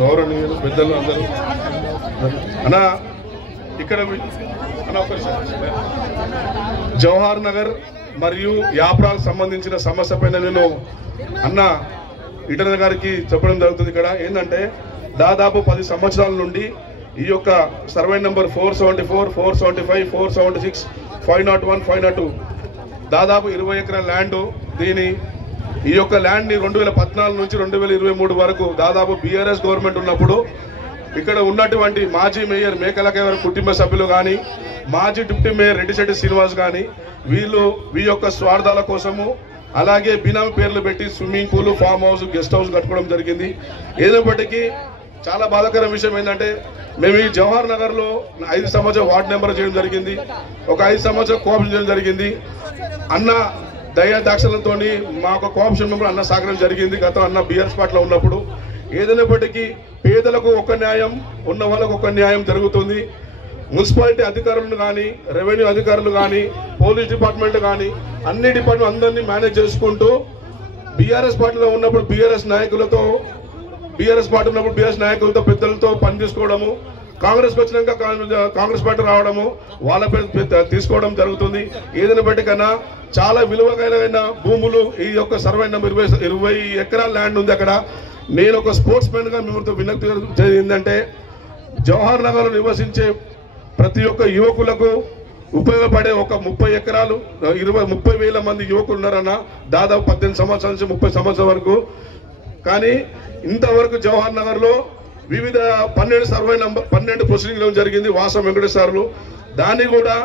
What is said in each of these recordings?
గౌరవనీయులు పెద్దలు అందరూ అన్న ఇక్కడ జవహర్ నగర్ మరియు యాప్రాకు సంబంధించిన సమస్య పైన నేను అన్న ఈటల గారికి చెప్పడం జరుగుతుంది. ఇక్కడ ఏంటంటే దాదాపు 10 సంవత్సరాల నుండి ఈ యొక్క సర్వే నెంబర్ 474, 475, 476, 501, 502 దాదాపు 20 ఎకరాల ల్యాండ్. ఈ యొక్క ల్యాండ్ని 2014 నుంచి 2023 వరకు దాదాపు బీఆర్ఎస్ గవర్నమెంట్ ఉన్నప్పుడు ఇక్కడ ఉన్నటువంటి మాజీ మేయర్ మేకలకేవర్ కుటుంబ సభ్యులు కానీ మాజీ డిప్యూటీ మేయర్ రెడ్డిశెట్టి శ్రీనివాస్ కానీ వీళ్ళు యొక్క స్వార్థాల కోసము అలాగే బినామీ పేర్లు పెట్టి swimming pool, farm house, guest house కట్టుకోవడం జరిగింది. ఏదైనప్పటికీ చాలా బాధాకరం విషయం ఏంటంటే మేము ఈ జవహర్ నగర్లో 5 సంవత్సరాలు వార్డు నెంబర్ చేయడం జరిగింది, ఒక 5 సంవత్సరాలు కోఆపరేషన్ చేయడం జరిగింది. అన్న దయా దాక్షలతో మా ఒక కోఆపరేషన్ మెంబర్ అన్న సాగడం జరిగింది గతం అన్న బీఆర్ఎస్ పార్టీలో ఉన్నప్పుడు. ఏదైనప్పటికీ పేదలకు ఒక న్యాయం, ఉన్న వాళ్ళకు ఒక న్యాయం జరుగుతుంది. మున్సిపాలిటీ అధికారులను కానీ, రెవెన్యూ అధికారులు కానీ, పోలీస్ డిపార్ట్మెంట్ కానీ అన్ని డిపార్ట్మెంట్ అందరినీ మేనేజ్ చేసుకుంటూ బీఆర్ఎస్ పార్టీలో ఉన్నప్పుడు బీఆర్ఎస్ నాయకులతో పెద్దలతో పని తీసుకోవడము, కాంగ్రెస్కి వచ్చినాక కాంగ్రెస్ పార్టీ రావడము, వాళ్ళ పేరు తీసుకోవడం జరుగుతుంది. ఏదైనా బట్టికన్నా చాలా విలువైన భూములు ఈ యొక్క సర్వే నెంబర్ 20 ఎకరాల ల్యాండ్ ఉంది అక్కడ. నేను ఒక స్పోర్ట్స్ మ్యాన్గా మిమ్మల్ని విజ్ఞప్తి ఏంటంటే జవహర్ నగర్లో నివసించే ప్రతి ఒక్క యువకులకు ఉపయోగపడే ఒక 30 ఎకరాలు 30,000 మంది యువకులు ఉన్నారన్న, దాదాపు 18 సంవత్సరాల నుంచి 30 సంవత్సరాల వరకు. కానీ ఇంతవరకు జవహర్ నగర్లో వివిధ 12 ప్రొసీడింగ్లు జరిగింది. వాసం వెంకటేశ్వర్లు దాన్ని కూడా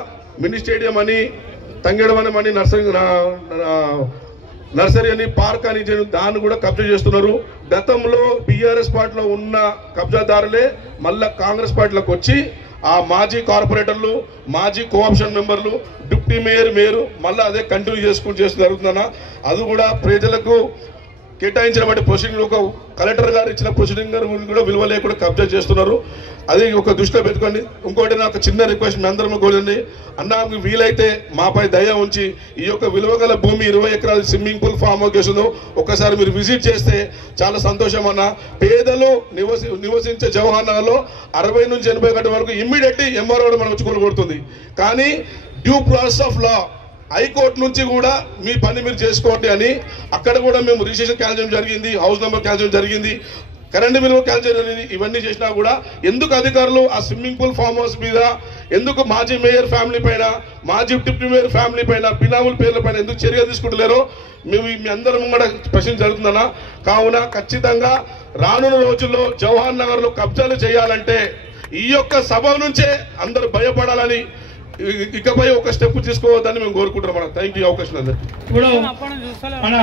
మినీ స్టేడియం అని, తంగెడవనం అని, నర్సరీ అని, పార్క్ అని దాన్ని కూడా కబ్జా చేస్తున్నారు. గతంలో బీఆర్ఎస్ పార్టీలో ఉన్న కబ్జాదారులే మళ్ళా కాంగ్రెస్ పార్టీలోకి వచ్చి ఆ మాజీ కార్పొరేటర్లు, మాజీ కోఆప్షన్ మెంబర్లు, డిప్యూటీ మేయర్ మళ్ళీ అదే కంటిన్యూ చేస్తూ జరుగుతుందన్న. అది కూడా ప్రజలకు కేటాయించిన ప్రొసీడింగ్ ఒక కలెక్టర్ గారు ఇచ్చిన ప్రొసీడింగ్ కూడా విలువ లేకుండా కబ్జా చేస్తున్నారు. అది ఒక దృష్టిలో పెట్టుకోండి. ఇంకోటి నాకు చిన్న రిక్వెస్ట్, మీ అందరం కోరండి అన్న, మీకు వీలైతే మాపై దయ ఉంచి ఈ యొక్క విలువగల భూమి 20 ఎకరాల స్విమ్మింగ్ పూల్, ఫామ్ హౌస్ ఒకసారి మీరు విజిట్ చేస్తే చాలా సంతోషం అన్న. పేదలు నివసించే జవహర్ నగర్లో 60 నుంచి 80 గంటల వరకు ఇమ్మీడియట్లీ ఎంఆర్ఓ మనం వచ్చి కొడుతుంది. కానీ due process of law high court నుంచి కూడా మీ పని మీరు చేసుకోండి అని అక్కడ కూడా మేము రిజిస్ట్రేషన్ క్యాన్సిల్ చేయడం జరిగింది, హౌస్ నెంబర్ క్యాన్సిల్ చేయడం జరిగింది, కరెంటు బిల్లు క్యాన్సిల్ జరిగింది. ఇవన్నీ చేసినా కూడా ఎందుకు అధికారులు ఆ స్విమ్మింగ్ పూల్, ఫామ్ హౌస్ మీద ఎందుకు మాజీ మేయర్ ఫ్యామిలీ పైన, మాజీ డిప్యూటీ మేయర్ ఫ్యామిలీ పైన, బినాముల పేర్ల పైన ఎందుకు చర్య తీసుకుంటలేరో మేము మీ అందరం కూడా ప్రశ్న జరుగుతుందన్నా. కావున ఖచ్చితంగా రానున్న రోజుల్లో జవహర్ నగర్లో కబ్జాలు చేయాలంటే ఈ యొక్క సభ నుంచే అందరూ భయపడాలని, ఇకపై ఒక స్టెప్ తీసుకోవద్దని మేము కోరుకుంటున్నాం. థ్యాంక్ యూ అవకాశం అందరికీ. ఇప్పుడు మన